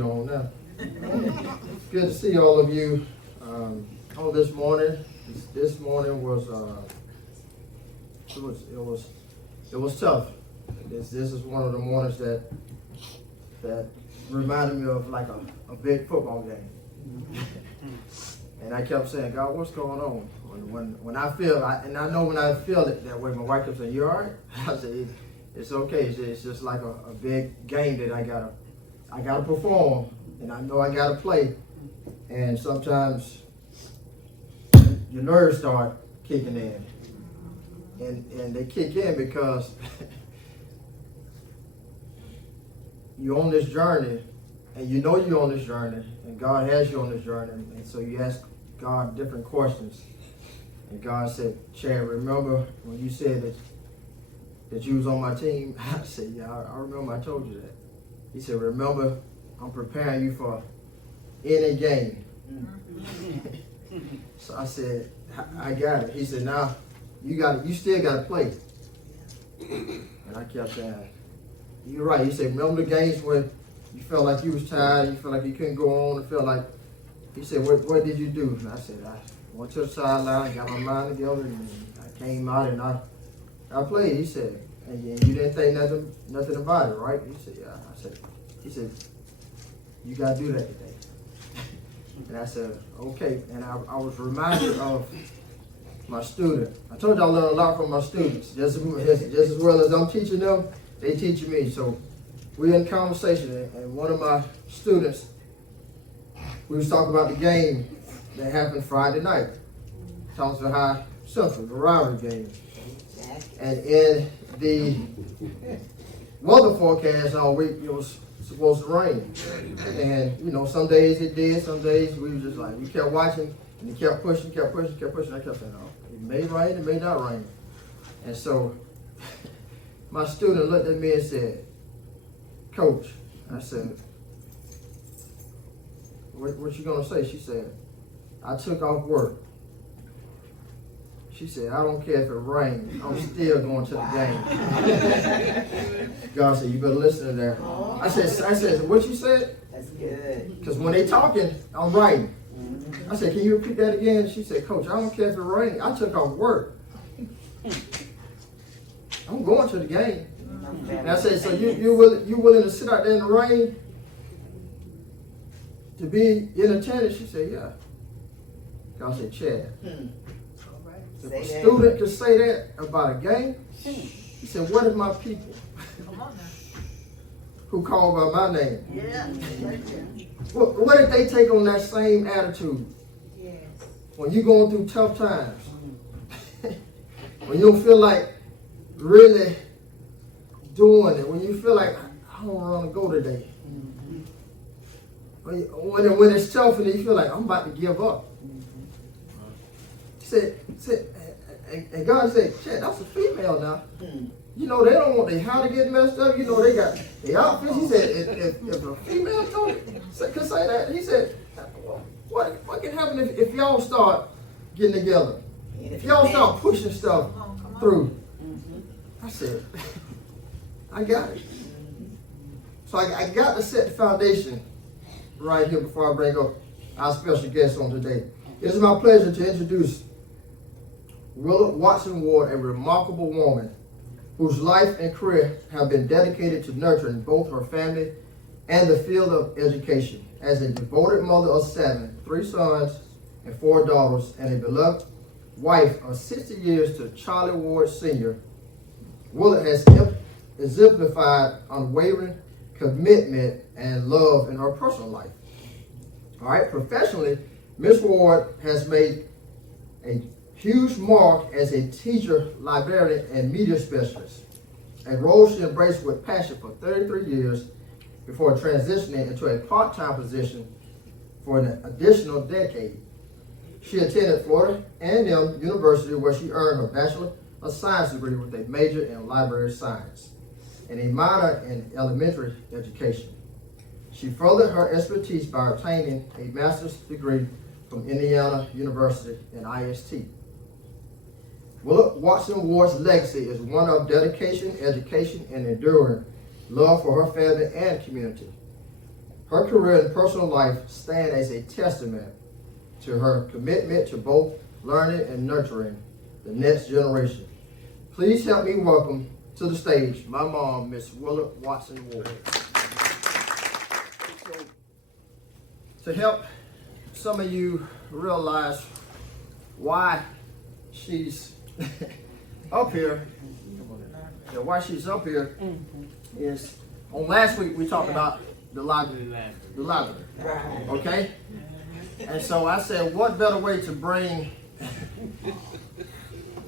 it on now. Good to see all of you on this morning. This morning was it was tough. This is one of the mornings that reminded me of like a big football game. And I kept saying, God, what's going on? When I feel, and I know when I feel it that way, my wife kept saying, you all right? I said, it's okay. It's just like a big game that I gotta perform, and I know I gotta play. And sometimes your nerves start kicking in, and they kick in because you're on this journey, and you know you're on this journey, and God has you on this journey, and so you ask God different questions. And God said, Chad, remember when you said that you was on my team? I said, yeah, I remember I told you that. He said, remember, I'm preparing you for any game. So I said, I got it. He said, now you still got to play. And I kept saying, you're right. He said, remember the games where you felt like you was tired, you felt like you couldn't go on, and felt like, he said, what did you do? And I said, I went to the sideline, got my mind together, and I came out and I played. He said, and you didn't think nothing about it, right? He said, yeah. He said, you got to do that today. And I said, okay. And I was reminded of my student. I told you I learned a lot from my students. Just as well as I'm teaching them, they teaching me. So we're in conversation, and one of my students, we was talking about the game that happened Friday night. Thompson High Central, the rivalry game. And in the weather forecast all week, it was supposed to rain. And, you know, some days it did, some days we were just like, we kept watching, and it kept pushing. I kept saying, oh, it may rain, it may not rain. And so my student looked at me and said, Coach, I said, what you gonna say? She said, I took off work. She said, I don't care if it rains, I'm still going to the game. God said, you better listen to that. I said, what you said? That's good. Because when they talking, I'm writing. I said, can you repeat that again? She said, Coach, I don't care if it rains, I took off work. I'm going to the game. And I said, so you willing to sit out there in the rain to be in attendance? She said, yeah. God said, Chad, if a student could say that about a game, he said, what if my people who call by my name? Yeah. What if they take on that same attitude? Yes. When you're going through tough times, when you don't feel like really doing it, when you feel like, I don't want to go today. When it's tough and you feel like, I'm about to give up. And God said, Chad, that's a female now. You know, they don't want their hair to get messed up. You know, they got the outfits. He said, if a female could say that, he said, what can happen if y'all start getting together? If y'all start pushing stuff through? I said, I got it. So I got to set the foundation right here before I bring up our special guest on today. It is my pleasure to introduce Willa Watson Ward, a remarkable woman whose life and career have been dedicated to nurturing both her family and the field of education. As a devoted mother of 7, 3 sons and 4 daughters, and a beloved wife of 60 years to Charlie Ward Sr., Willa has exemplified unwavering commitment and love in her personal life. All right, professionally, Ms. Ward has made a huge mark as a teacher, librarian, and media specialist, a role she embraced with passion for 33 years before transitioning into a part-time position for an additional decade. She attended Florida A&M University, where she earned her Bachelor of Science degree with a major in library science and a minor in elementary education. She furthered her expertise by obtaining a master's degree from Indiana University in IST. Willa Watson Ward's legacy is one of dedication, education, and enduring love for her family and community. Her career and personal life stand as a testament to her commitment to both learning and nurturing the next generation. Please help me welcome to the stage my mom, Miss Willard Watson Ward. To help some of you realize why she's up here, why she's up here is, on last week we talked about the library, okay? And so I said, what better way to bring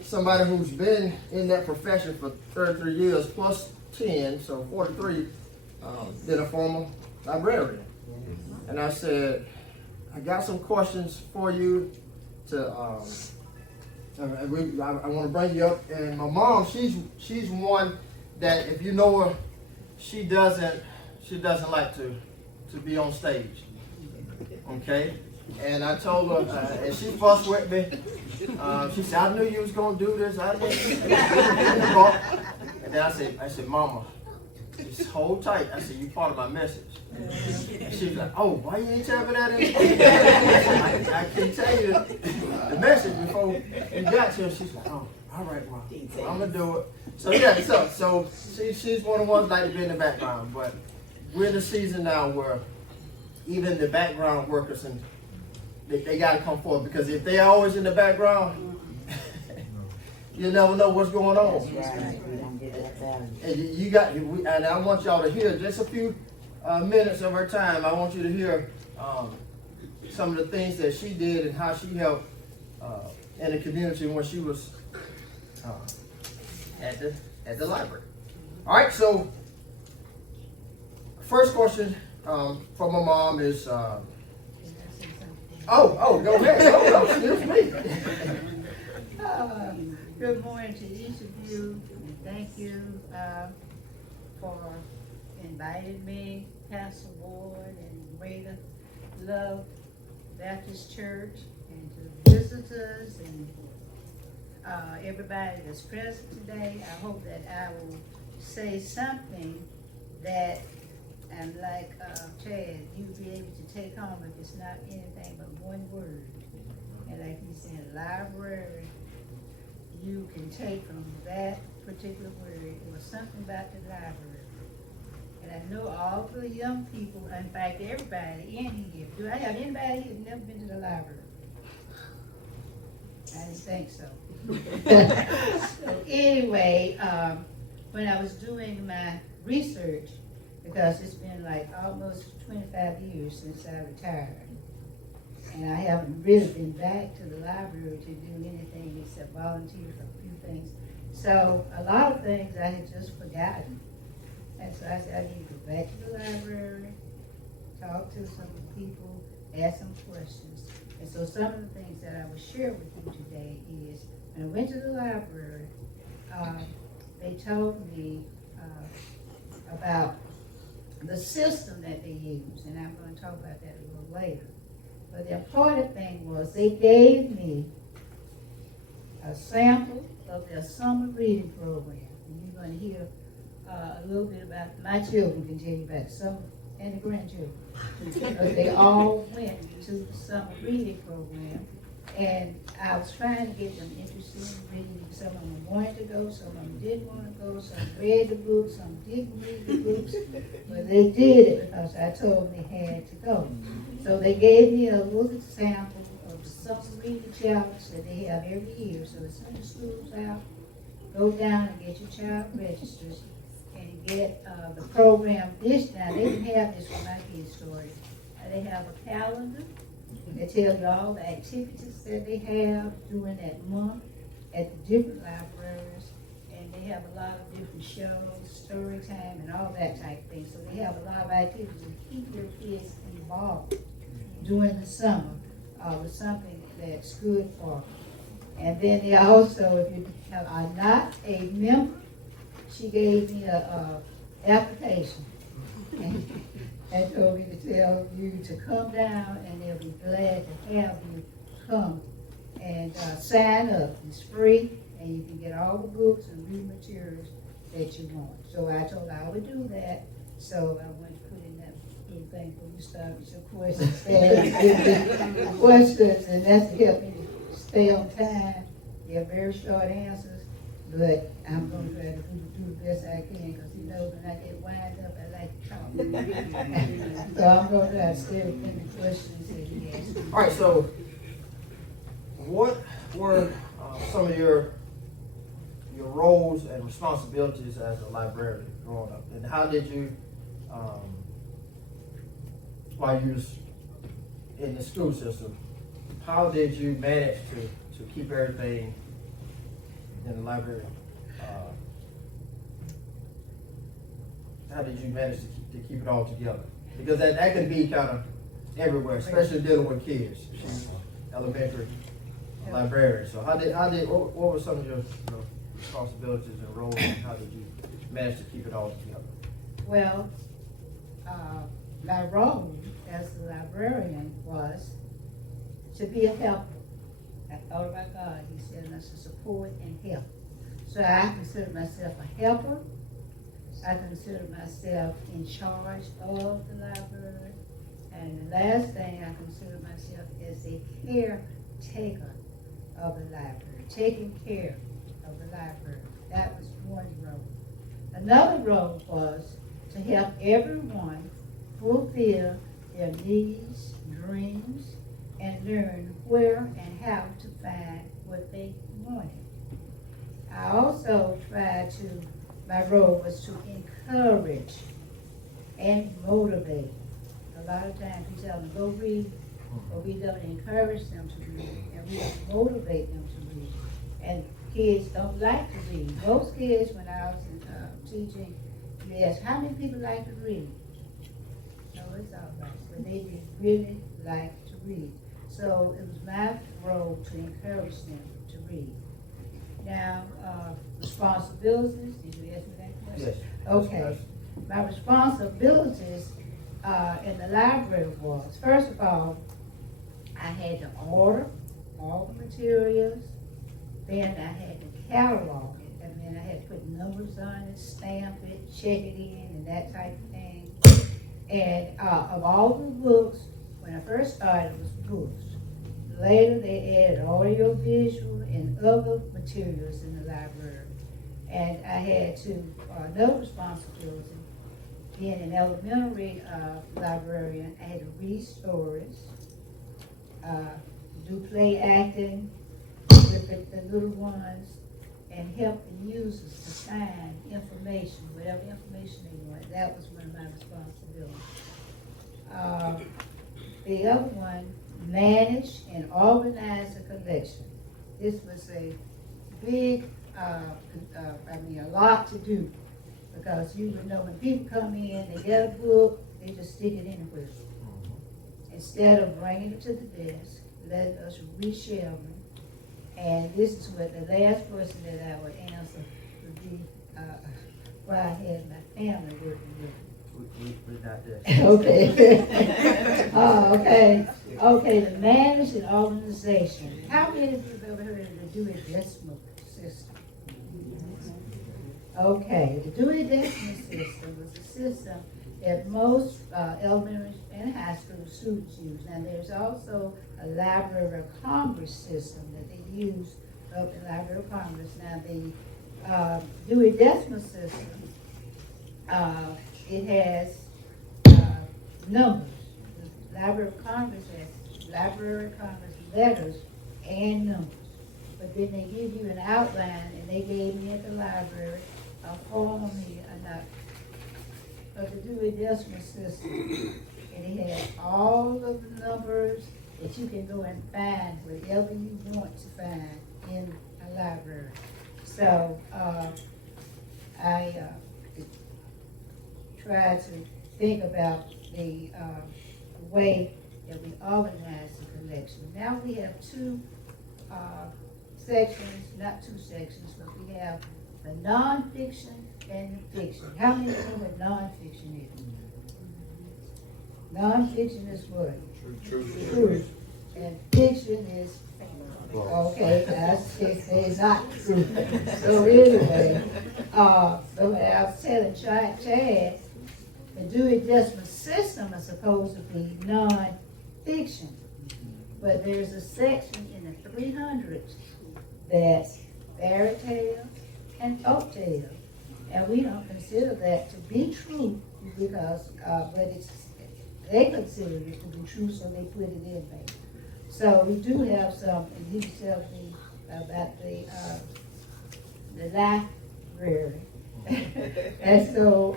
somebody who's been in that profession for 33 years plus 10, so 43, than a former librarian. And I said, I got some questions for you to, I want to bring you up. And my mom, she's one that if you know her, she doesn't like to be on stage, okay? And I told her, and she fussed with me. She said, I knew you was gonna do this. And then I said, Mama, just hold tight. I said, you part of my message. And she was like, oh, why you ain't tell me that? I can tell you the message before you got here. She's like, oh, all right, well, I'm gonna do it. So yeah, so she's one of the ones like to be in the background, but we're in the season now where even the background workers and they got to come forward, because if they're always in the background, you never know what's going on. And and I want y'all to hear just a few minutes of her time. I want you to hear some of the things that she did and how she helped in the community when she was at the library. All right, so first question from my mom is, go ahead. Excuse me. Good morning to each of you. Thank you for inviting me, Pastor Ward and Rita Love Baptist Church, and to the visitors and everybody that's present today. I hope that I will say something that, and like Chad, you'll be able to take home if it's not anything but one word. And like he said, library, you can take from that particular word or something about the library. And I know all the young people, in fact everybody in here, do I have anybody here who's never been to the library? I didn't think so. So anyway, when I was doing my research, because it's been like almost 25 years since I retired, and I haven't really been back to the library to do anything except volunteer for a few things. So a lot of things I had just forgotten. And so I said, I need to go back to the library, talk to some people, ask some questions. And so some of the things that I will share with you today is, when I went to the library, they told me about the system that they use, and I'm going to talk about that a little later. But the important thing was they gave me a sample of their summer reading program. And you're going to hear a little bit about, my children can tell you about the summer, and the grandchildren. Because they all went to the summer reading program. And I was trying to get them interested in reading. Some of them wanted to go, some of them didn't want to go, some read the books, some didn't read the books. But they did it because I told them they had to go. So they gave me a little sample of the summer reading challenge that they have every year. So as soon as school's out, go down and get your child registered and get the program. Now, they didn't have this when my kids started. They have a calendar. They tell you all the activities that they have during that month at the different libraries, and they have a lot of different shows, story time, and all that type of thing. So they have a lot of activities to keep your kids involved during the summer with something that's good for them. And then they also, if you are not a member, she gave me a application. And told me to tell you to come down, and they'll be glad to have you come and sign up. It's free, and you can get all the books and reading materials that you want. So I told her I would do that, so I went to put in that anything before you start with your questions. Stay questions, and that's to help me stay on time. They're very short answers, but I'm going to try to do the best I can, because you know when I get wind up, I like to talk. So I'm going to try to stay within the questions that he asked me. All right, so what were some of your roles and responsibilities as a librarian growing up, and how did you, while you was in the school system, how did you manage to keep everything in the library? How did you manage to keep it all together? Because that can be kind of everywhere, especially dealing with kids. She's elementary librarian. So what were some of your responsibilities and roles, and how did you manage to keep it all together? Well, my role as a librarian was to be a helper. I thought about God. He said us to support and help. So I consider myself a helper. I consider myself in charge of the library. And the last thing, I consider myself as a caretaker of the library, taking care of the library. That was one role. Another role was to help everyone fulfill their needs, dreams, and learn where and how to find what they wanted. I also my role was to encourage and motivate. A lot of times we tell them, go read, but we don't encourage them to read, and we don't motivate them to read. And kids don't like to read. Most kids, when I was teaching, you ask, how many people like to read? No, it's all right, but they just really like to read. So it was my role to encourage them to read. Now, responsibilities, did you ask me that question? Yes. Okay. My responsibilities in the library was, first of all, I had to order all the materials, then I had to catalog it, and then I had to put numbers on it, stamp it, check it in, and that type of thing. And of all the books, when I first started, it was books. Later, they added audio, visual, and other materials in the library. And I had another responsibility, being an elementary librarian, I had to read stories, do play acting with the little ones, and help the users to find information, whatever information they wanted. That was one of my responsibilities. The other one, manage and organize the collection. This was a big, a lot to do, because you would know when people come in, they get a book, they just stick it anywhere. Instead of bringing it to the desk, let us reshelve them. And this is what the last person that I would answer would be why I had my family working with me. We're not there. Okay. Okay, the management organization. How many of you have ever heard of the Dewey Decimal System? Okay, the Dewey Decimal System was a system that most elementary and high school students use. Now, there's also a Library of Congress system that they use up in Library of Congress. Now, the Dewey Decimal System, it has numbers. The Library of Congress has Library of Congress letters and numbers. But then they give you an outline, and they gave me at the library a form of the Dewey Decimal System. And it has all of the numbers that you can go and find whatever you want to find in a library. So I try to think about the way that we organize the collection. Now we have two sections, not two sections, but we have the nonfiction and the fiction. How many know what nonfiction is? Nonfiction is what? Truth. And fiction is, okay, it's not true. So anyway, but when I was telling Chad, the the Dewey Decimal System is supposed to be non-fiction. But there's a section in the 300s that's fairy tales and folk tales. And we don't consider that to be true because, they consider it to be true, so they put it in there. So we do have some, and he tells me about the Lie-brary. And so,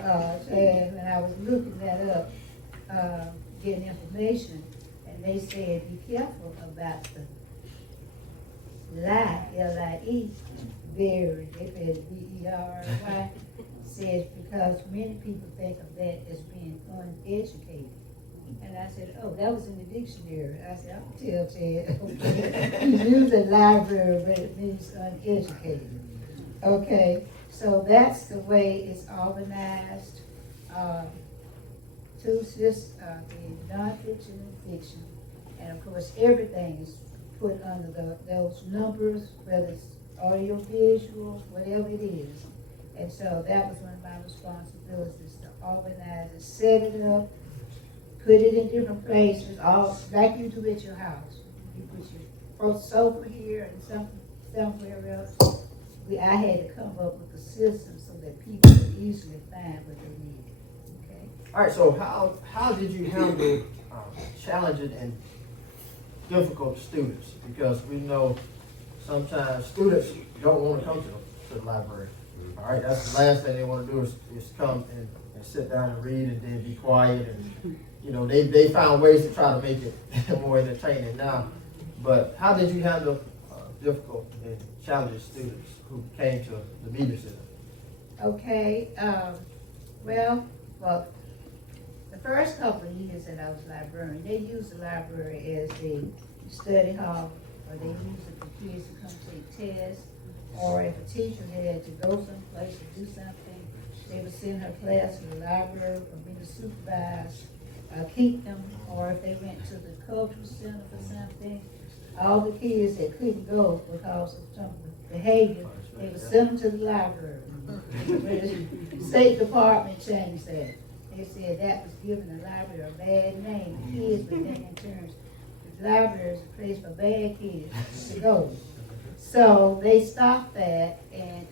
when I was looking that up, getting information, and they said, be careful about the lie, L-I-E, very, they said B-E-R-Y, says because many people think of that as being uneducated. And I said, oh, that was in the dictionary. I said, I'll tell Ted. Okay. He's using library, but it means uneducated. Okay, so that's the way it's organized. Two systems, the nonfiction and fiction. And of course, everything is put under those numbers, whether it's audio, visual, whatever it is. And so that was one of my responsibilities, to organize it, set it up, put it in different places, all like you do at your house. You put your sofa here and somewhere else. I had to come up with a system so that people could easily find what they needed. Okay. All right. So how did you handle challenging and difficult students? Because we know sometimes students don't want to come to the library. All right. That's the last thing they want to do is come and sit down and read and then be quiet. And you know they found ways to try to make it more entertaining now. But how did you handle difficult and challenging students who came to the media center? Okay, well, the first couple of years that I was librarian, they used the library as the study hall, or they used it for kids to come take tests, or if a teacher had to go someplace to do something, they would send her class to the library for me to supervise, keep them, or if they went to the cultural center for something, all the kids that couldn't go because of some behavior, they would send them to the library. The State Department changed that. They said that was giving the library a bad name. The kids were thinking in terms, the library is a place for bad kids to go. So they stopped that, and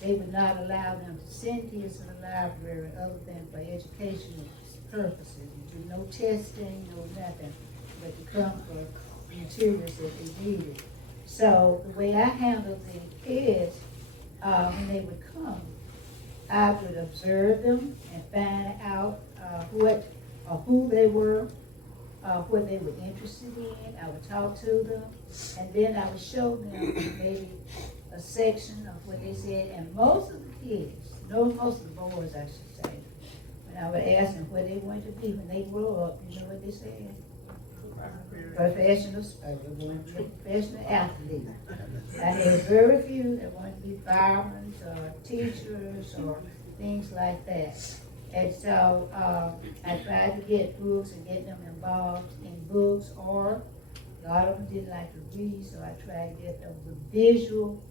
they would not allow them to send kids to the library other than for educational purposes. No testing, no nothing, but to come for materials that they needed. So the way I handled the kids, when they would come, I would observe them and find out what or who they were, what they were interested in. I would talk to them, and then I would show them maybe a section of what they said. And most of the kids, most of the boys, I should say, when I would ask them what they wanted to be when they grow up, you know what they said? Professional athlete. I had very few that wanted to be firemen or teachers or things like that. And so I tried to get books and get them involved in books, or a lot of them didn't like to read, so I tried to get them with visual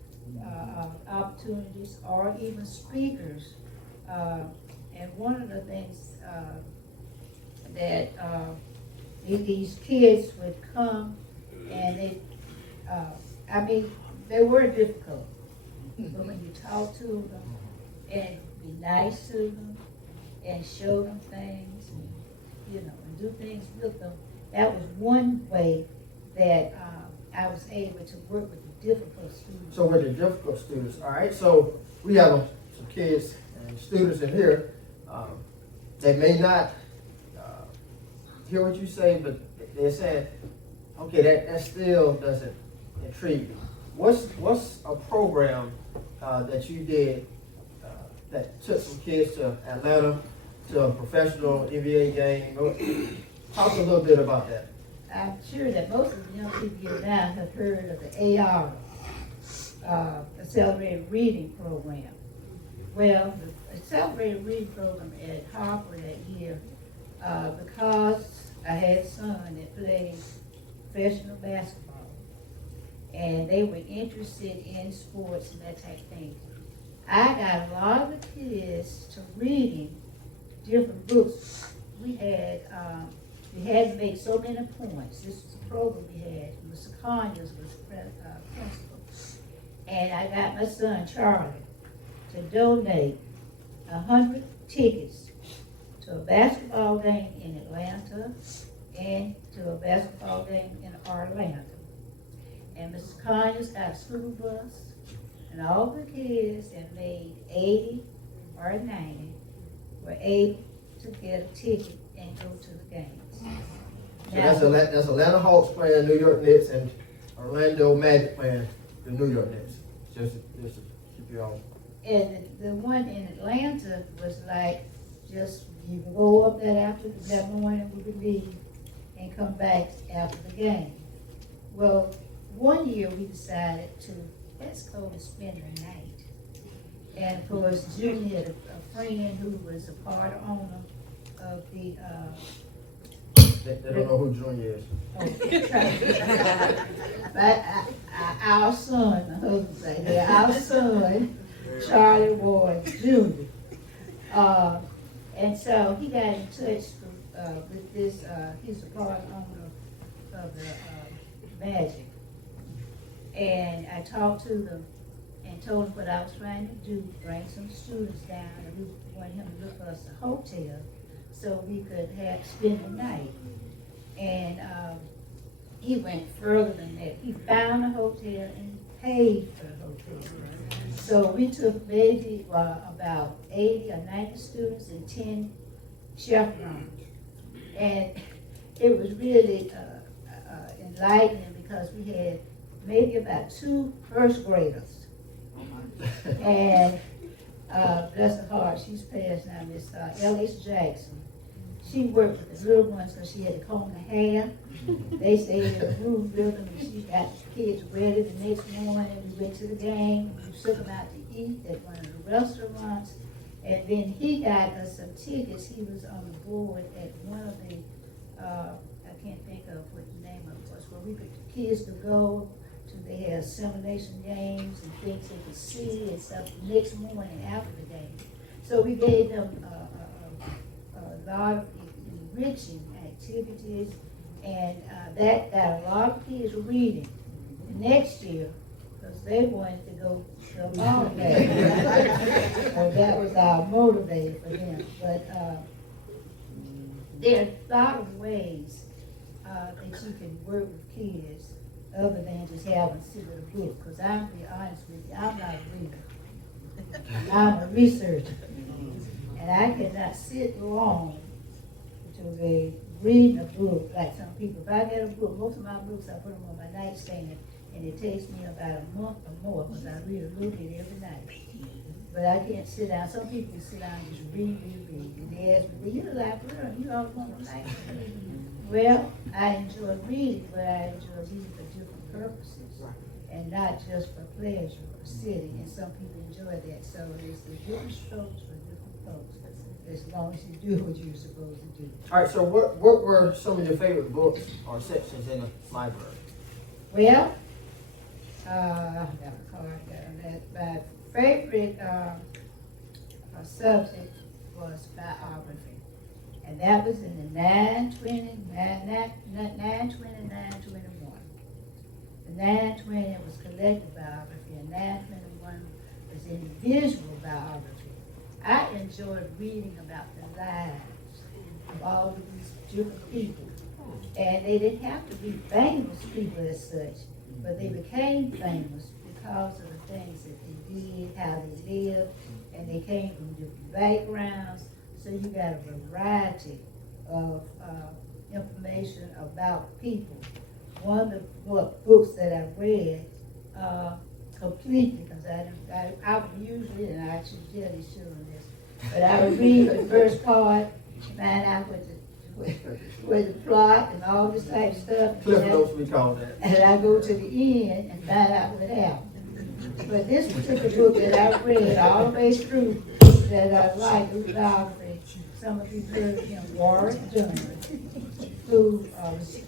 opportunities or even speakers. And one of the things that these kids would come, and they were difficult. But when you talk to them and be nice to them and show them things, and do things with them, that was one way that I was able to work with the difficult students. So with the difficult students, all right, so we have some kids and students in here that may not hear what you say, but they're saying, okay, that still doesn't intrigue me. What's a program that you did that took some kids to Atlanta to a professional NBA game? Talk a little bit about that. I'm sure that most of the young people here now have heard of the AR, Accelerated Reading Program. Well, the Accelerated Reading Program at Harvard that year, because I had a son that played professional basketball, and they were interested in sports and that type of thing. I got a lot of the kids to reading different books. We had to make so many points. This was a program we had. Mr. Conyers was principal. And I got my son, Charlie, to donate 100 tickets to a basketball game in Atlanta and to a basketball game in Orlando. And Mr. Conyers got a school bus, and all the kids that made 80 or 90 were able to get a ticket and go to the games. So that's Atlanta Hawks playing New York Knicks and Orlando Magic playing the New York Knicks. Just to keep you on. And the one in Atlanta was like, just you can go up that morning, we would leave and come back after the game. Well, one year we decided let's go and spend the night. And of course, Junior had a friend who was a part owner of the They don't know who Junior is. But our son, my husband said, yeah, our son, Charlie Ward Jr. And so he got in touch with this, he's a part owner of the Magic. And I talked to them and told him what I was trying to do, bring some students down, and we wanted him to look for us a hotel so we could spend the night. And he went further than that. He found a hotel and paid for the hotel. So we took maybe about 80 or 90 students and 10 chaperones. And it was really enlightening because we had maybe about 2 first graders. And bless her heart, she's passed now, Miss Ellis Jackson. She worked with the little ones because she had to comb their hair. They stayed in the room with them, and she got the kids ready the next morning. We went to the game. We took them out to eat at one of the restaurants. And then he got us some tickets. He was on the board at one of the, I can't think of what the name of it was, where we could, kids could go to, they had assimilation games and things they could see and stuff the next morning after the game. So we gave them a lot of enriching activities, and that got a lot of kids reading. Next year, because they wanted to go to the ball game. So that was our motivator for them. But there are a lot of ways that you can work with kids other than just having to sit with a book. Because I'm be honest with you, I'm not a reader. I'm a researcher. And I cannot sit long to be reading a book like some people. If I get a book, most of my books I put them on my nightstand, and it takes me about a month or more because I read a little bit every night. But I can't sit down. Some people can sit down and just read. And they ask me, well, you're a librarian, you always want to like it. Well, I enjoy reading, but I enjoy reading for different purposes and not just for pleasure or sitting. And some people enjoy that. So it's the different strokes for different folks, as long as you do what you're supposed to do. All right, so what were some of your favorite books or sections in the library? Well, I got a card down that. My favorite subject was biography. And that was in the 920, 921. The 920 was collective biography, and 921 was individual biography. I enjoyed reading about the lives of all of these different people. And they didn't have to be famous people as such, but they became famous because of the things that they did, how they lived, and they came from different backgrounds. So you got a variety of information about people. One of the books that I read completely, because I would usually, and I should tell these children this, but I would read the first part, find out what the plot and all this type of stuff. Cliff Notes, we call that. And I go to the end and find out what happened. But this particular book that I read all the way through that I like was biography. Some of you heard of him, Warren Jr., who was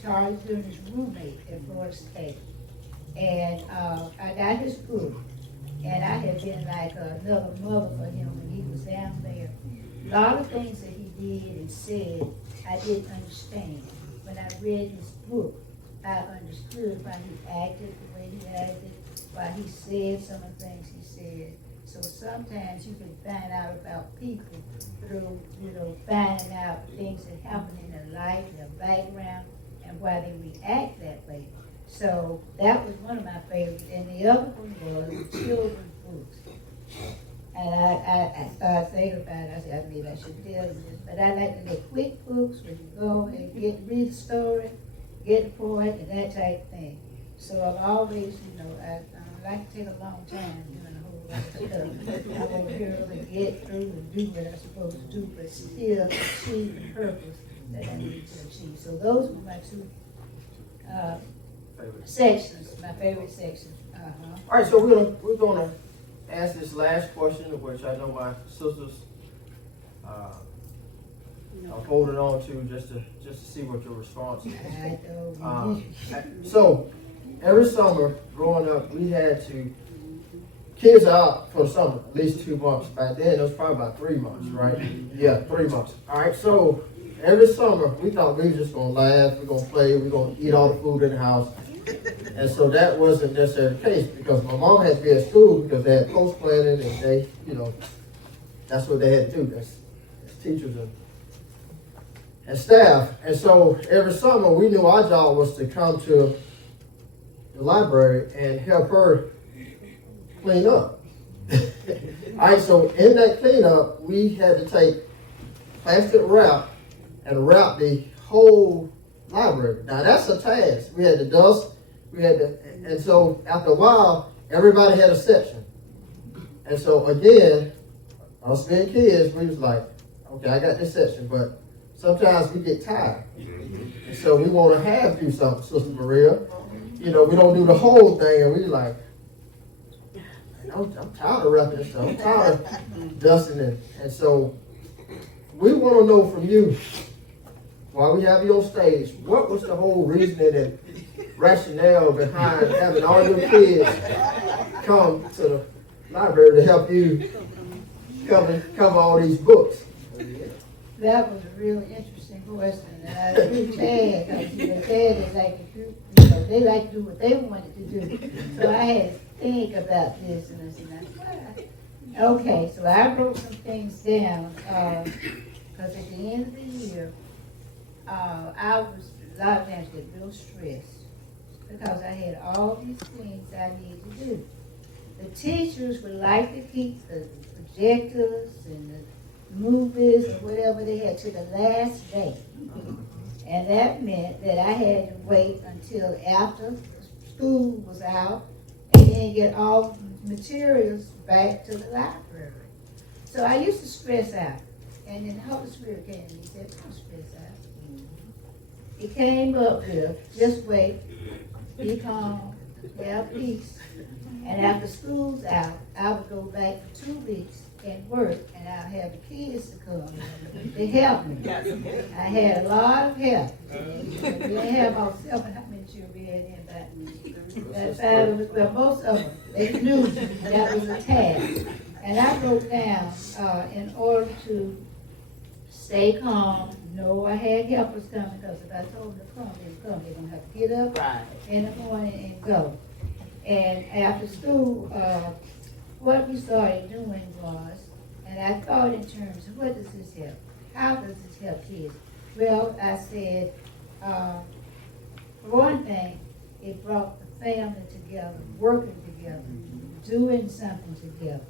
Charlie Jr.'s roommate at Florida State. And I got his book, and I had been like another mother for him when he was down there. A lot of things that he did and said, I didn't understand. When I read his book, I understood why he acted the way he acted, why he said some of the things he said. So sometimes you can find out about people through, finding out things that happen in their life, their background, and why they react that way. So that was one of my favorites. And the other one was children's books. And I started thinking about it. I said, maybe I should tell you this. But I like the little quick books where you go and read the story, get the point, and that type of thing. So I've always, I like to take a long time doing a whole lot of stuff. I want to hurry and get through and do what I'm supposed to do, but still achieve the purpose that I need to achieve. So those were my two sections, my favorite sections. All right, so we're gonna ask this last question, which I know my sisters are holding on to just to see what your response is. So every summer growing up, we had to kids are out for the summer at least 2 months. Back then, it was probably about 3 months, right? Yeah, 3 months. All right, so every summer we thought we were just gonna laugh, we're gonna play, we're gonna eat all the food in the house. And so that wasn't necessarily the case because my mom had to be at school because they had post planning and they, that's what they had to do as teachers and staff. And so every summer we knew our job was to come to the library and help her clean up. All right, so in that cleanup, we had to take plastic wrap and wrap the whole library. Now that's a task. We had to dust, and so after a while, everybody had a section. And so again, us being kids, we was like, okay, I got this section, but sometimes we get tired. And so we want to have do something, Sister Maria. We don't do the whole thing, and we like, I'm tired of wrapping this stuff. I'm tired of dusting it. And so we want to know from you, while we have you on stage, what was the whole reasoning and rationale behind having all your kids come to the library to help you cover all these books? That was a real interesting question, and I was really sad because Dad like to do, they like to do what they wanted to do. So I had to think about this, and I said, why? Okay, so I wrote some things down because at the end of the year, I was a lot of times get real stressed because I had all these things I needed to do. The teachers would like to keep the projectors and the movies or whatever they had to the last day. And that meant that I had to wait until after school was out and then get all the materials back to the library. So I used to stress out. And then the Holy Spirit came and he said, don't stress out. He came up with, just wait, be calm, have peace. And after school's out, I would go back for 2 weeks and work, and I'll have the kids to come to help me. I had a lot of help. We didn't have about 7, how many children we had in that 5 of us, well, most of them, they knew that was a task. And I wrote down, in order to stay calm, no, I had helpers coming, because if I told them to come, they would come. They're going to have to get up in the morning and go. And after school, what we started doing was, and I thought in terms of what does this help? How does this help kids? Well, I said, for one thing, it brought the family together, working together, doing something together.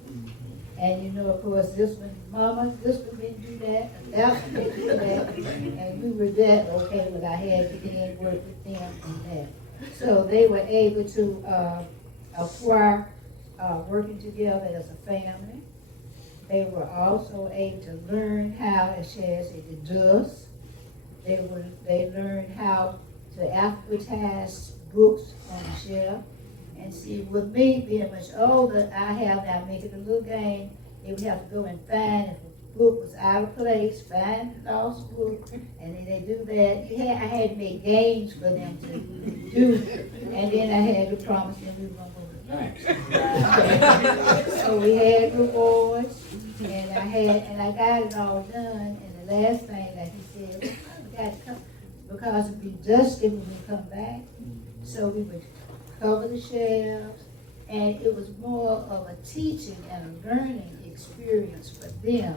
And of course, this one, Mama, this one didn't do that, and that one didn't do that, and we were that, okay, but I had to then work with them and that. So they were able to acquire working together as a family. They were also able to learn how, as Chad said, to dust. They learned how to advertise books on the shelf. And see, with me being much older, I have now make it a little game. They would have to go and find if a book was out of place, find the lost book, and then they do that. I had to make games for them to do, and then I had to promise them we were going to go to lunch. So we had rewards. And I got it all done, and the last thing that he said, well, we got to come, because it'd be dusty when we come back. So we would cover the shelves, and it was more of a teaching and a learning experience for them,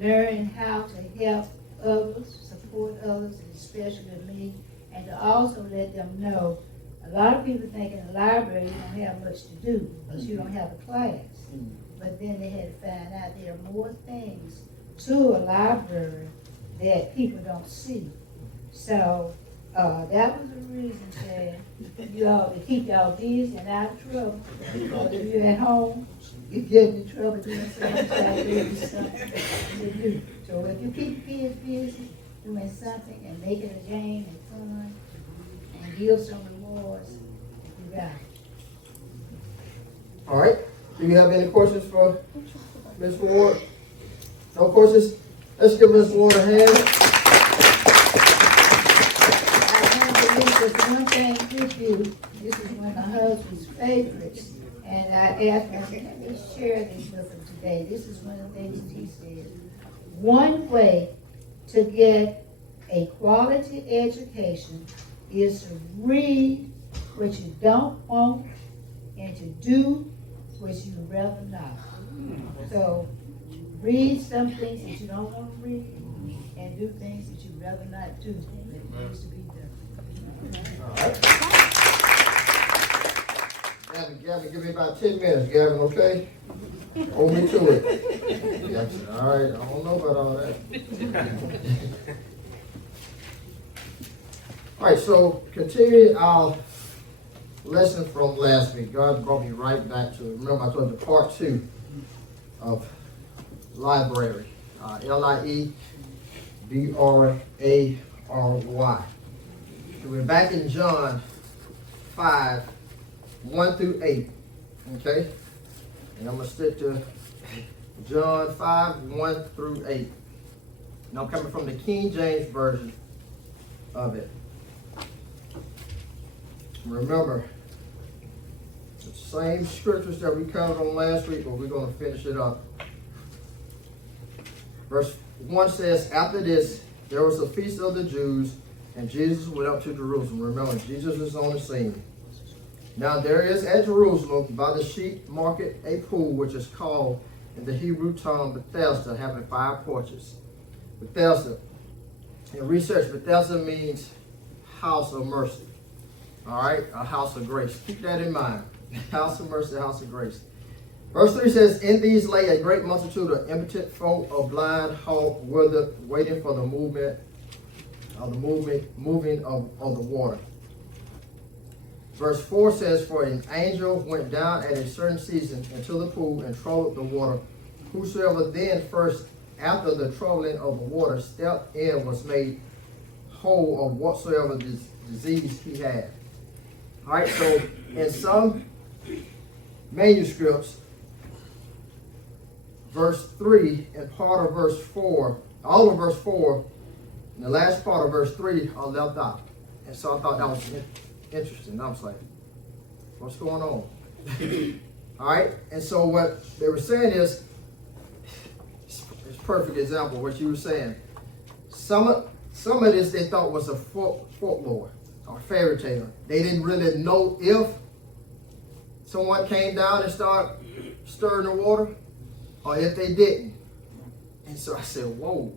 learning how to help others, support others, and especially me, and to also let them know, a lot of people think in the library you don't have much to do because you don't have a class. But then they had to find out there are more things to a library that people don't see. So that was the reason that you all to keep y'all busy and out of trouble. Because if you're at home, you get in trouble doing something to do. So if you keep kids busy doing something and make it a game and fun and give some rewards, you got it. All right. Do you have any questions for Ms. Ward? No questions? Let's give Ms. Ward a hand. I want to leave this one thing with you. This is one of my husband's favorites. And I asked him, I said, let me share this with him today. This is one of the things that he said. One way to get a quality education is to read what you don't want and to do what you rather not. So read some things that you don't want to read and do things that you rather not do that needs to be done. All right. Gavin, give me about 10 minutes, Gavin, okay? Hold me to it. Gavin, all right, I don't know about all that. All right, so continuing our lesson from last week, God brought me right back to, remember I told you part 2 of Lie-brary, Liebray. So we're back in John 5, 1 through 8, okay? And I'm going to stick to John 5, 1 through 8. And I'm coming from the King James Version of it. Remember, the same scriptures that we covered on last week, but we're going to finish it up. Verse 1 says, after this, there was a feast of the Jews, and Jesus went up to Jerusalem. Remember, Jesus is on the scene. Now there is at Jerusalem by the sheep market a pool, which is called in the Hebrew tongue Bethesda, having 5 porches. Bethesda. In research, Bethesda means house of mercy. All right, a house of grace. Keep that in mind. House of mercy, house of grace. Verse 3 says, in these lay a great multitude of impotent folk, of blind, halt, withered, waiting for the moving of the water. Verse 4 says, for an angel went down at a certain season into the pool and troubled the water. Whosoever then first, after the troubling of the water, stepped in was made whole of whatsoever disease he had. All right, so in some manuscripts, verse 3 and part of verse 4, all of verse 4, and the last part of verse 3 are left out. And so I thought that was interesting. I was like, what's going on? All right, and so what they were saying is, it's a perfect example of what you were saying. Some of this they thought was a folklore or fairy tale. They didn't really know if someone came down and started stirring the water, or if they didn't. And so I said, whoa.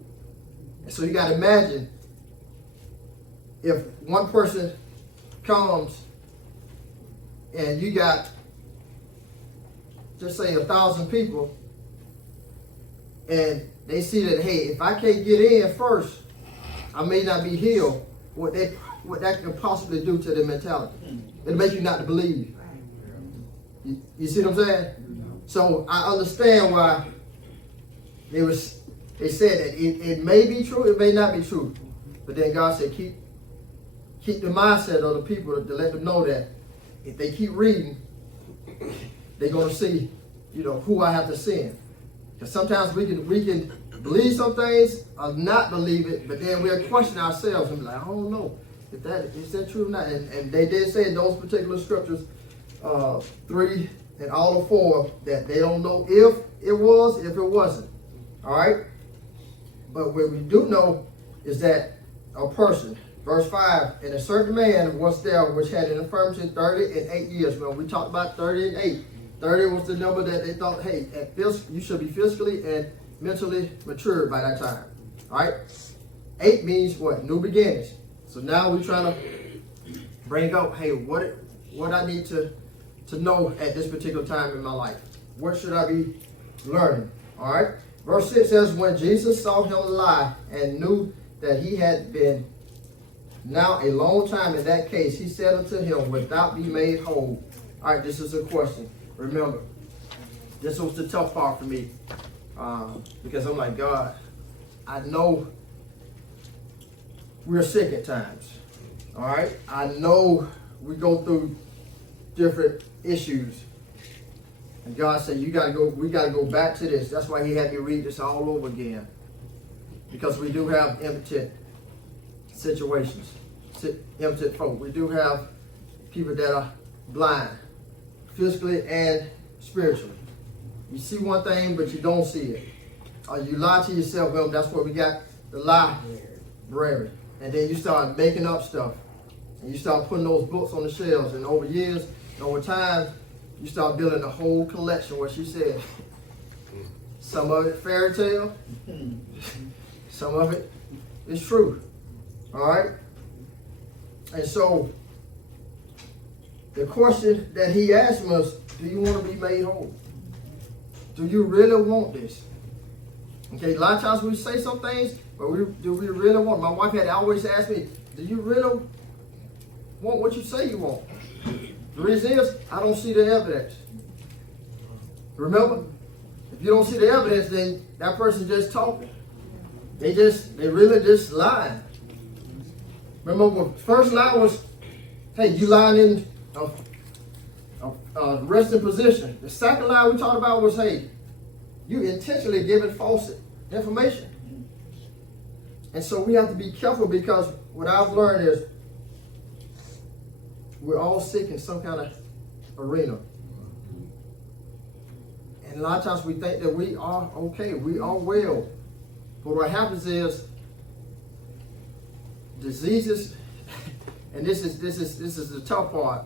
And so you got to imagine if one person comes and you got, just say 1,000 people, and they see that, hey, if I can't get in first, I may not be healed. What that could possibly do to their mentality. It'll make you not to believe. You see what I'm saying? So I understand why they said that it may be true, it may not be true. But then God said keep the mindset of the people to let them know that if they keep reading, they're gonna see, who I have to send. Because sometimes we can believe some things or not believe it, but then we'll question ourselves and be like, I don't know. Is that true or not? And they did say in those particular scriptures, 3 and all the four that they don't know if it was, if it wasn't. All right? But what we do know is that a person, verse 5, and a certain man was there which had an infirmity 30 and 8 years. When we talked about 30 and 8, 30 was the number that they thought, hey, you should be physically and mentally mature by that time. All right? 8 means what? New beginnings. So now we're trying to bring up, hey, what I need to know at this particular time in my life. What should I be learning? All right? Verse 6 says, when Jesus saw him lie and knew that he had been now a long time in that case, he said unto him, wilt thou be made whole? All right, this is a question. Remember, this was the tough part for me. Because I'm like, God, I know we're sick at times. All right? I know we go through different issues. And God said, we gotta go back to this. That's why he had me read this all over again. Because we do have impotent situations, impotent folk. We do have people that are blind, physically and spiritually. You see one thing, but you don't see it. Or you lie to yourself. Well, that's where we got the lie-brary. And then you start making up stuff. And you start putting those books on the shelves. And over years, and over time, you start building a whole collection, what she said. Some of it fairy tale. Some of it is true. All right? And so, the question that he asked was, do you want to be made whole? Do you really want this? Okay, a lot of times we say some things, but do we really want it? My wife had always asked me, do you really want what you say you want? The reason is, I don't see the evidence. Remember? If you don't see the evidence, then that person's just talking. They really just lying. Remember, when the first lie was, hey, you lying in a resting position. The second lie we talked about was, hey, you intentionally giving false information. And so we have to be careful, because what I've learned is we're all sick in some kind of arena. And a lot of times we think that we are okay, we are well. But what happens is diseases, and this is the tough part.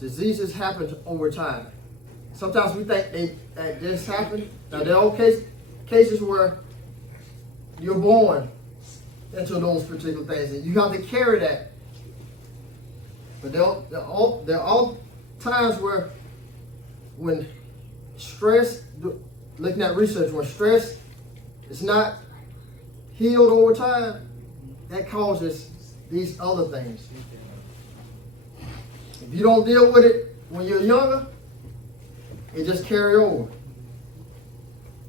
Diseases happen over time. Sometimes we think that this happened. Now there are cases where you're born into those particular things, and you have to carry that. But there are all times where, when stress, looking at research, when stress is not healed over time, that causes these other things. If you don't deal with it when you're younger, it just carries over.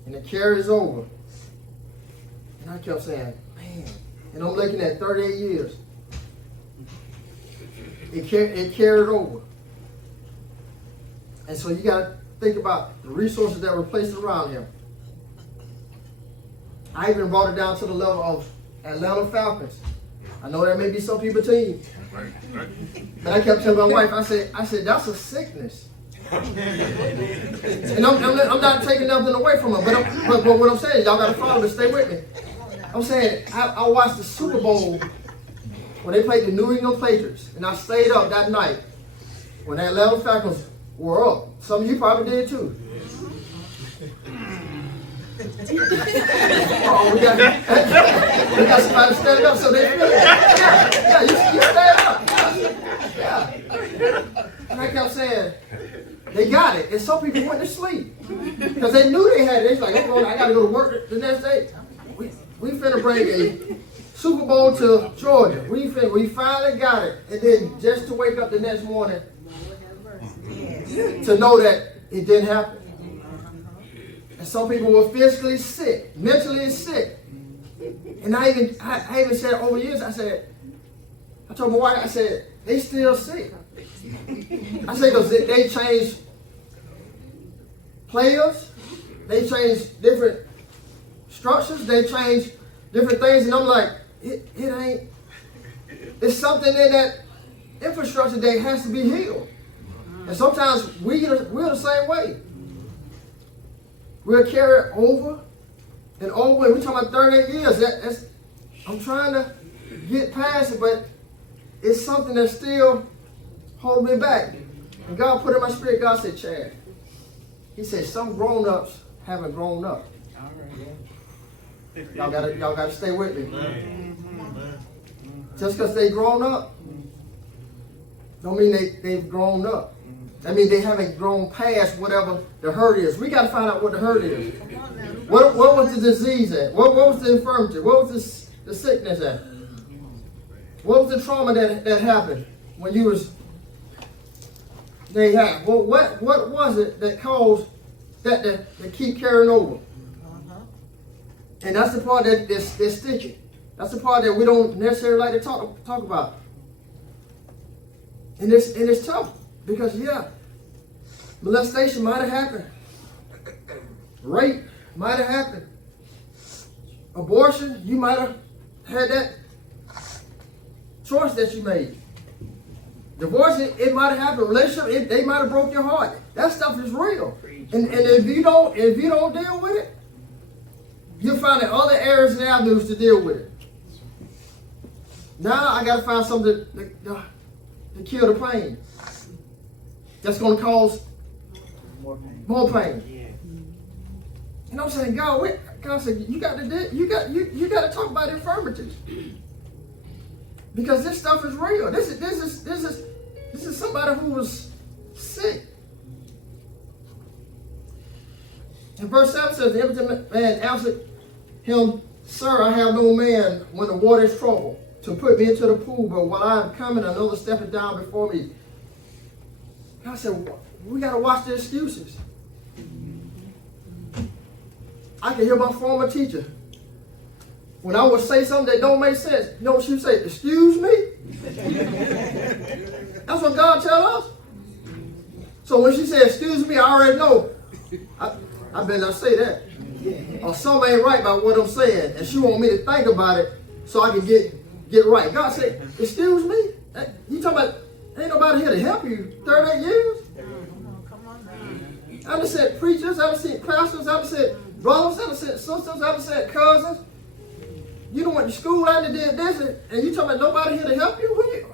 And it carries over. And I kept saying, man, and I'm looking at 38 years. It carried over. And so you got to think about the resources that were placed around him. I even brought it down to the level of Atlanta Falcons. I know there may be some people team. But I kept telling my wife, I said, that's a sickness. And I'm not taking nothing away from her. But what I'm saying, y'all got to follow me, stay with me. I'm saying, I watched the Super Bowl when they played the New England Patriots. And I stayed up that night when the Atlanta Falcons were up. Some of you probably did too. We got somebody standing up, so they feel it. Yeah, you stand up. Yeah. And I kept saying, they got it. And some people went to sleep because they knew they had it. It's like, I got to go to work the next day. We finna bring a Super Bowl to Georgia. We finally got it. And then just to wake up the next morning to know that it didn't happen. And some people were physically sick, mentally sick. And I even said over years, I told my wife, I said, they still sick. I said, because they changed players, they changed different structures, they changed different things, and I'm like, it's something in that infrastructure that has to be healed. And sometimes we're the same way. We'll carry it over and over. We're talking about 38 years. I'm trying to get past it, but it's something that's still holding me back. And God put in my spirit, God said, Chad, he said, some grown-ups haven't grown up. Y'all gotta stay with me. Just because they grown up, don't mean they've grown up. That means they haven't grown past whatever the hurt is. We got to find out what the hurt is. What was the disease at? What was the infirmity? What was the sickness at? What was the trauma that happened when you was Well, what was it that caused that to keep carrying over? And that's the part that's sticky. That's the part that we don't necessarily like to talk about. And it's tough because molestation might have happened. Rape might have happened. Abortion, you might have had that choice that you made. Divorce, it might have happened. Relationship, they might have broke your heart. That stuff is real. And if you don't deal with it, you'll find other areas and avenues to deal with it. Now I got to find something to kill the pain. That's going to cause more pain. You know what I'm saying? God said, you got to talk about infirmities. Because this stuff is real. This is somebody who was sick. And verse 7 says, the impotent man answered him, Sir, I have no man when the water is troubled to put me into the pool, but while I am coming, another stepping down before me. God said, we got to watch the excuses. I can hear my former teacher. When I would say something that don't make sense, you know what she would say? Excuse me? That's what God tells us. So when she said, excuse me, I already know. I better not say that. Or something ain't right about what I'm saying. And she want me to think about it so I can get right. God said, excuse me? You talking about, ain't nobody here to help you 38 years? I done said preachers, I done said pastors, I done said brothers, I done said sisters, I done said cousins. You done went to school, I done did this, and you talking about nobody here to help you?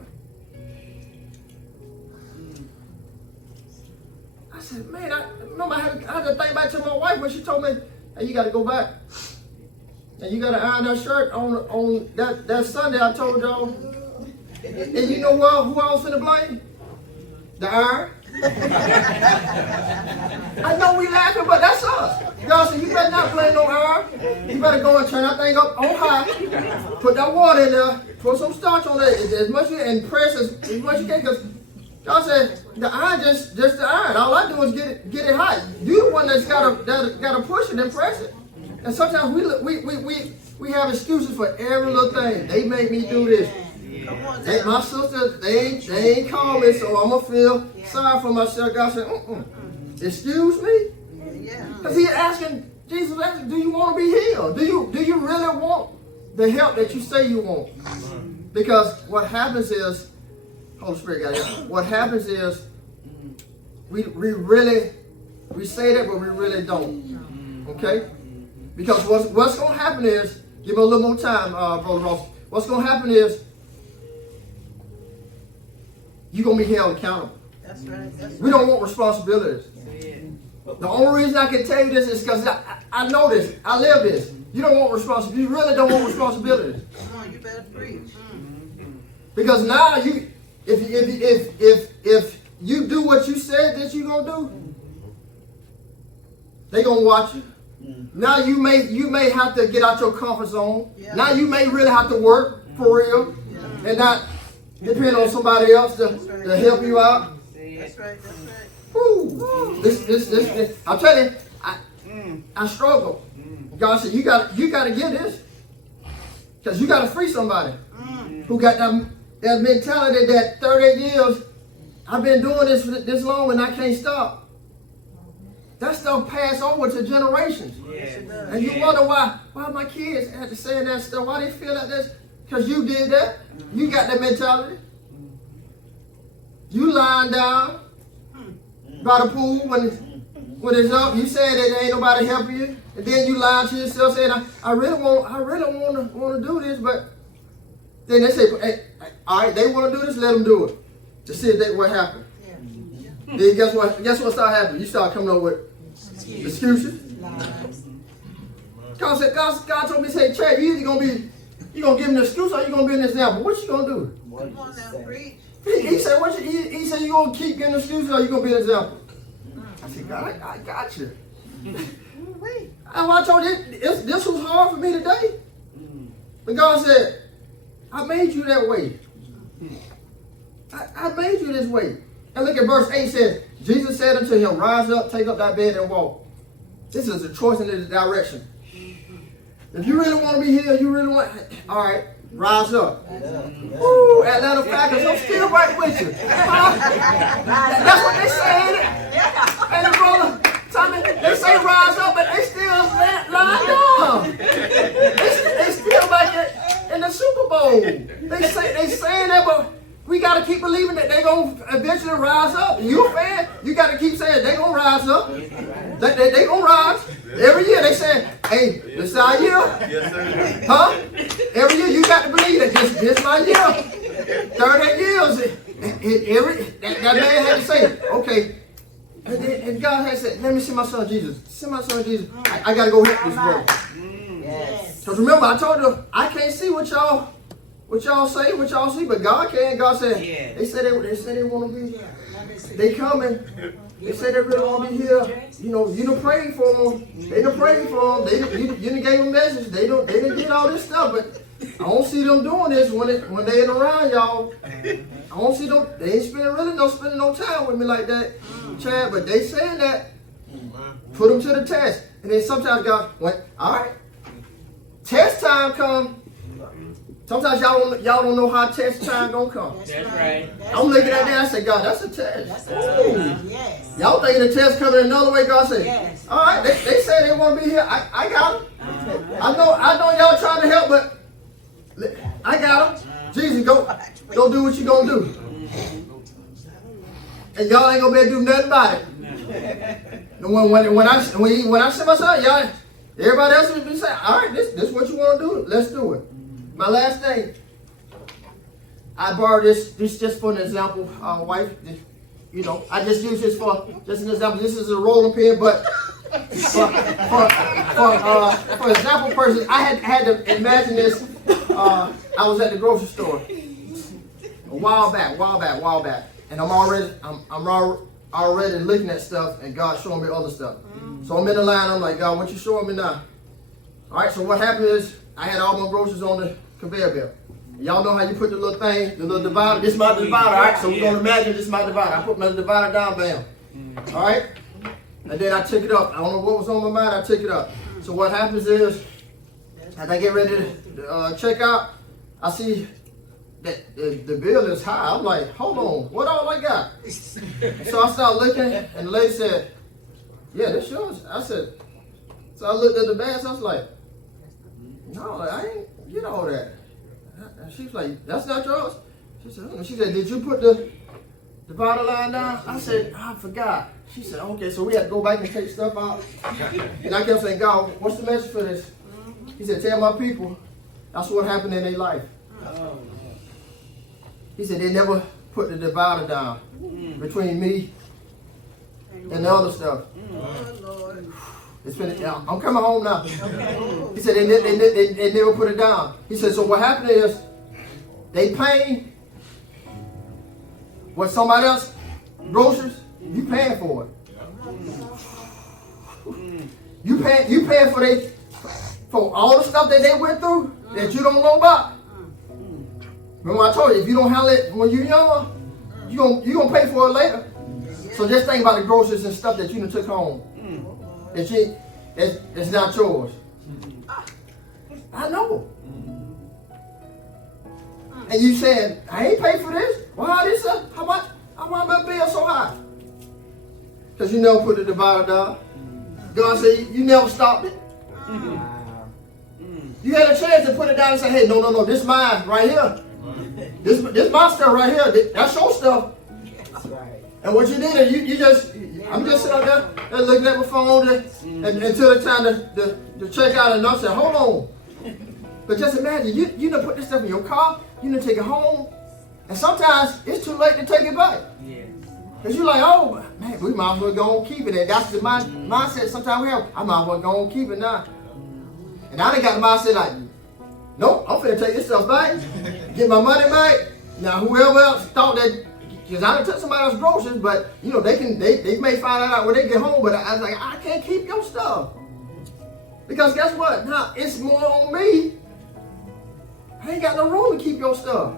I said, man, I remember I had to think back to my wife when she told me, hey, you got to go back. And you got to iron that shirt on that Sunday I told y'all. And you know what? Who I was finna blame? The iron. I know we laughing, but that's us. God said, you better not blame no iron. You better go and turn that thing up on high. Put that water in there. Put some starch on it as much and press as much as you can. Because God said, the iron just the iron. All I do is get it hot. You the one that's gotta push it and press it. And sometimes we have excuses for every little thing. They make me do this. My sisters, they ain't call me, so I'm gonna feel sorry for myself. God said, excuse me? Because Jesus asking, do you want to be healed? Do you really want the help that you say you want? Because what happens is, Holy Spirit got it. What happens is we say that, but we really don't. Okay? Because what's going to happen is, give me a little more time, Brother Ross. What's going to happen is you're going to be held accountable. That's right. We don't want responsibilities. The only reason I can tell you this is because I know this. I live this. You don't want responsibility. You really don't want responsibilities. Come on, you better preach. Because now if you do what you said that you're gonna do, they're gonna watch you. Now you may have to get out your comfort zone. Yeah. Now you may really have to work for real and not depend on somebody else to help you out. That's right. Woo. This I'm telling you, I struggle. God said, you got to get this. Because you got to free somebody who got that mentality that 38 years, I've been doing this for this long and I can't stop. That stuff passed over to generations. Yeah. And you wonder why my kids had to say that stuff. Why they feel like this? Because you did that. You got that mentality. You lying down. by the pool when it's up. You said that ain't nobody help you, and then you lied to yourself saying, I really want to do this, but then they say, hey, all right, they want to do this, let them do it to see if what happened. Then guess what? Guess what started happening? You start coming up with excuses. God told me, say, Chad, you gonna give him an excuse or you gonna be an example. What you gonna do? Come on now, preach. He said, he said, you gonna keep giving excuses or you gonna be an example? I said, God, I got you. I told you, this was hard for me today. But God said, I made you that way. I made you this way. And look at verse 8 says, Jesus said unto him, rise up, take up thy bed and walk. This is a choice in this direction. If you really want to be here, you really want, all right, rise up. Woo, Atlanta Falcons, I'm still right with you. That's what they say, ain't it? And brother, Tommy, they say rise up, but they still lying down. They still back in the Super Bowl. They saying that, but we got to keep believing that they're going to eventually rise up. You a fan, you got to keep saying they're going to rise up. They going to rise. Every year they say, hey, this is our year. Yes, sir. Huh? Every year you got to believe that this is my year. 38 years. That man had to say, okay. And God had said, let me see my son Jesus. Send my son Jesus. I got to go help this brother. Yes. Because remember, I told you, I can't see what y'all say, what y'all see, but God can. God said, they said they want to be. They coming. They said they really want to be here. You know, you done prayed for them. They done prayed for them. You done gave them message. They didn't get all this stuff, but I don't see them doing this when they ain't around y'all. I don't see them. They ain't spending no time with me like that, Chad. But they saying that. Put them to the test, and then sometimes God went, all right. Test time come. Sometimes y'all don't know how test time gonna come. That's right. I'm looking at that. I say, God, that's a test. That's a test. Yes. Y'all thinking the test coming another way? God said, Yes. all right. They say they want to be here. I got them. I know y'all trying to help, but I got them. Jesus, go do what you gonna do. And y'all ain't gonna be able to do nothing about it. And when I see myself, y'all, everybody else will be saying, all right, this is what you want to do. Let's do it. My last thing, I borrowed this just for an example, wife. You know, I just use this for just an example. This is a rolling pin, but for example purposes, I had to imagine this. I was at the grocery store a while back, and I'm already looking at stuff, and God showing me other stuff. So I'm in the line. I'm like, God, what you showing me now? All right. So what happened is I had all my groceries on the conveyor belt. Y'all know how you put the little thing, the little divider. This is my divider, all right? So we're going to imagine this is my divider. I put my divider down, bam. All right? And then I took it up. I don't know what was on my mind. I took it up. So what happens is, as I get ready to check out, I see that the bill is high. I'm like, hold on, what all I got? So I started looking, and the lady said, yeah, that's yours. I said, so I looked at the bags. I was like, no, I ain't get all that. And she was like, that's not yours? She said, did you put the divider line down? I said, I forgot. She said, okay, so we had to go back and take stuff out. And I kept saying, God, what's the message for this? He said, tell my people, that's what happened in their life. He said, they never put the divider down between me and the other stuff. It's been, I'm coming home now. He said, they never put it down. He said, so what happened is, they paying what somebody else, groceries, you paying for it. You paying for all the stuff that they went through that you don't know about. Remember I told you, if you don't handle it when you're younger, you gonna pay for it later. So just think about the groceries and stuff that you done took home. It's not yours. I know. And you said, I ain't paid for this. Why this? How my bill so high? Because you never put the divider down. God said you never stopped it. You had a chance to put it down and say, hey, no, this mine right here. This my stuff right here. That's your stuff. That's right. And what you did is you just I'm just sitting out there and looking at my phone until the time to check out, and I said, hold on. But just imagine, you done put this stuff in your car, you done take it home, and sometimes it's too late to take it back. Yeah. Because you're like, oh, man, we might as well go and keep it. And that's the mindset sometimes we have. I might as well go and keep it now. And I done got the mindset like, nope, I'm finna take this stuff back, get my money back. Now, whoever else thought that, because I done took somebody else's groceries, but, you know, they may find that out when they get home, but I was like, I can't keep your stuff. Because guess what? Now, it's more on me. I ain't got no room to keep your stuff.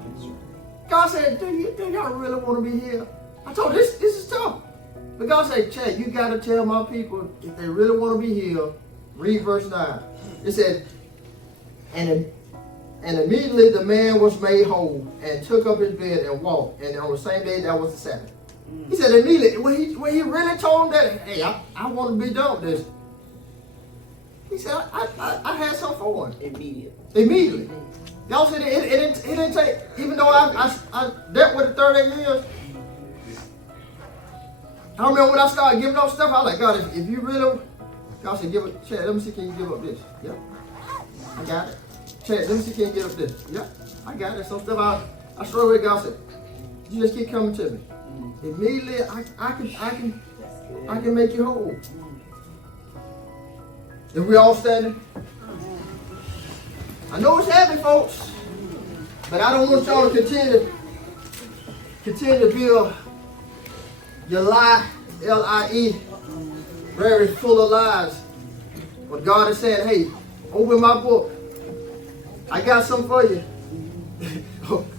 God said, do y'all really want to be here? I told this is tough. But God said, Chad, you got to tell my people, if they really want to be here, read verse 9. It said, and immediately the man was made whole and took up his bed and walked. And on the same day, that was the Sabbath. He said immediately, when he really told him that, hey, I want to be done with this. He said, I had something for him. Immediately. Y'all said it didn't take, even though I dealt with it 38 years. I remember when I started giving up stuff, I was like, God, if you really, God said, give it, Chad, let me see, can you give up this? Yep, I got it. Chad, let me see, can you give up this? Yep, I got it. Some stuff I struggle with. God said, you just keep coming to me. Immediately, I can make you whole. If we all standing, I know it's heavy, folks, but I don't want y'all to continue to build your lie, L-I-E, very full of lies. But God is saying, hey, open my book. I got something for you.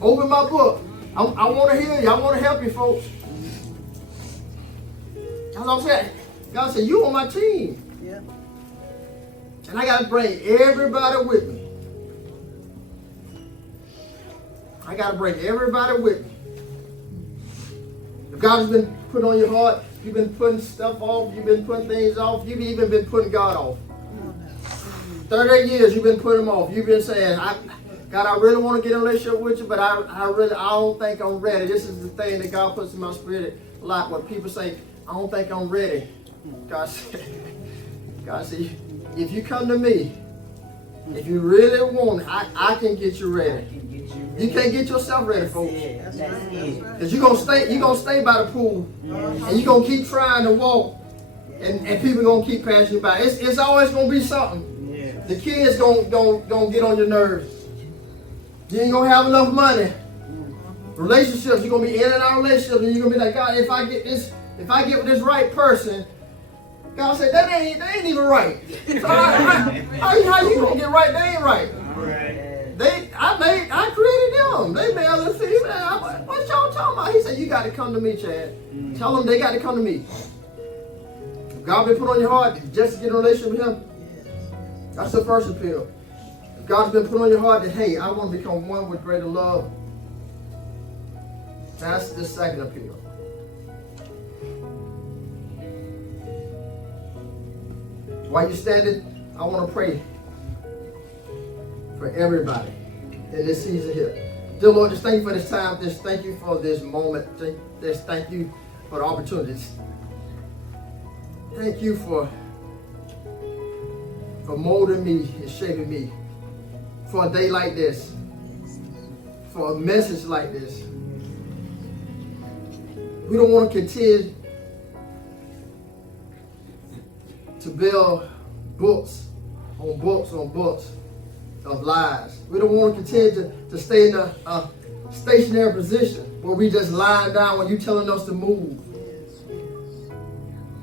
Open my book. I want to hear you. I want to help you, folks. That's what I'm saying. God said, you on my team. Yeah. And I got to bring everybody with me. I got to bring everybody with me. If God has been put on your heart, you've been putting stuff off, you've been putting things off, you've even been putting God off. 38 years you've been putting him off. You've been saying, God, I really want to get in a relationship with you, but I don't think I'm ready. This is the thing that God puts in my spirit a lot. When people say, I don't think I'm ready. God said, if you come to me, if you really want it, I can get you ready. You can't get yourself ready, folks. Because you're gonna stay by the pool, and you're gonna keep trying to walk, and people gonna keep passing you by. It's always gonna be something. The kids gonna get on your nerves. You ain't gonna have enough money. Relationships, you're gonna be in and out of relationships, and you're gonna be like, God, if I get with this right person, God said that ain't even right. So how you gonna get right? They ain't right. I created them. They male and female. What y'all talking about? He said, you got to come to me, Chad. Tell them they got to come to me. If God been put on your heart just to get in a relationship with him, that's the first appeal. If God's been put on your heart that, hey, I want to become one with greater love, that's the second appeal. While you're standing, I want to pray for everybody in this season here. Dear Lord, just thank you for this time. Just thank you for this moment. Just thank you for the opportunities. Thank you for molding me and shaping me for a day like this, for a message like this. We don't want to continue to build books on books on books of lies. We don't want to continue to stay in a stationary position where we just lying down when you're telling us to move.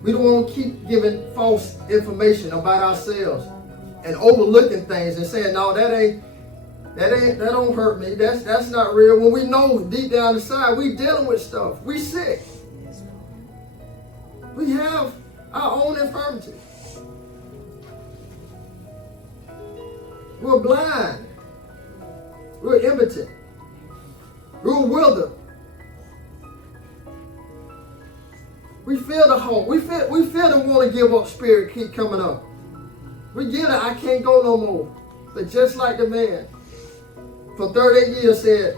We don't want to keep giving false information about ourselves and overlooking things and saying, no, that don't hurt me. That's not real. When we know deep down inside we dealing with stuff. We sick. We have our own infirmity. We're blind. We're impotent. We're wilder. We feel the hope. We feel the want to give up spirit keep coming up. We get it. I can't go no more. But just like the man for 38 years said,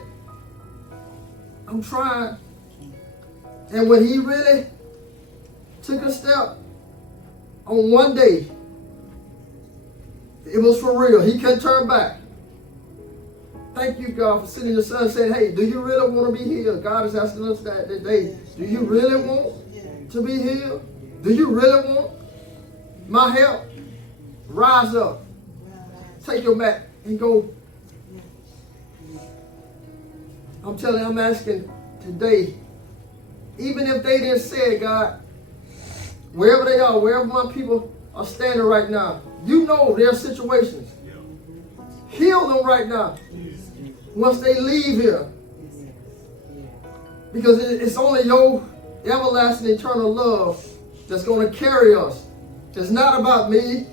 I'm trying. And when he really took a step on one day. It was for real. He couldn't turn back. Thank you, God, for sending your son saying, hey, do you really want to be healed? God is asking us that today. Do you really want to be healed? Do you really want my help? Rise up. Take your mat and go. I'm telling you, I'm asking today, even if they didn't say it, God, wherever they are, wherever my people are standing right now, you know their situations. Heal them right now once they leave here. Because it's only your everlasting eternal love that's going to carry us. It's not about me.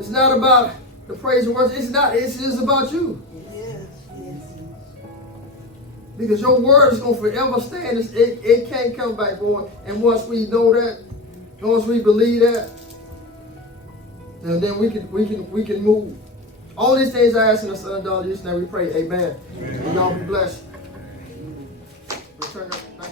It's not about the praise and worship. It's just about you. Because your word is going to forever stand. It can't come back, boy. And once we know that, once we believe that, then we can move. All these things I ask in the Son of God, Jesus' name we pray. Amen. And y'all be blessed. Return back.